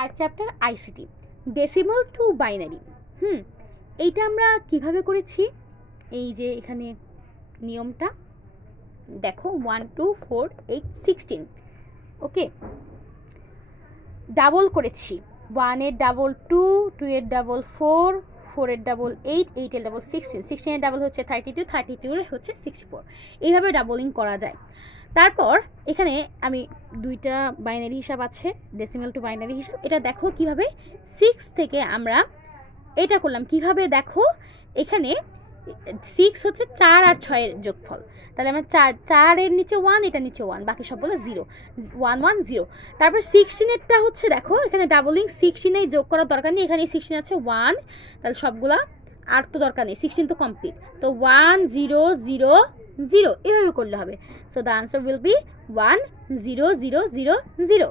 Third chapter ICT decimal two binary. এইটা আমরা কিভাবে করেছি, এই যে এখানে নিয়মটা দেখো 1 2 4 8 16, ওকে ডাবল করেছি, 1 এর ডাবল 2, 2 এর ডাবল 4, 4 এর ডাবল 8, 8 এর ডাবল 16, 16 এর ডাবল হচ্ছে 32, 32 এর হচ্ছে 64। এইভাবে ডাবলিং করা যায়। তারপর এখানে আমি দুইটা বাইনারি হিসাব আছে, ডেসিমাল টু বাইনারি হিসাব। এটা দেখো কিভাবে 6 থেকে আমরা এটা করলাম, কিভাবে দেখো এখানে 6 হচ্ছে 4 আর 6 এর যোগফল, তাহলে আমরা 4 এর নিচে 1, এটা নিচে 1, বাকি সবগুলো 0, 1 1 0। তারপর 16 এরটা হচ্ছে দেখো এখানে ডাবলিং, 16 এ যোগ করার দরকার নেই, এখানে 16 আছে 1, তাহলে সবগুলা আর তো দরকার নেই, 16 তো কমপ্লিট, তো 1 0 0 0 এভাবে করলে হবে। So the answer will be 1 0 0 0 0।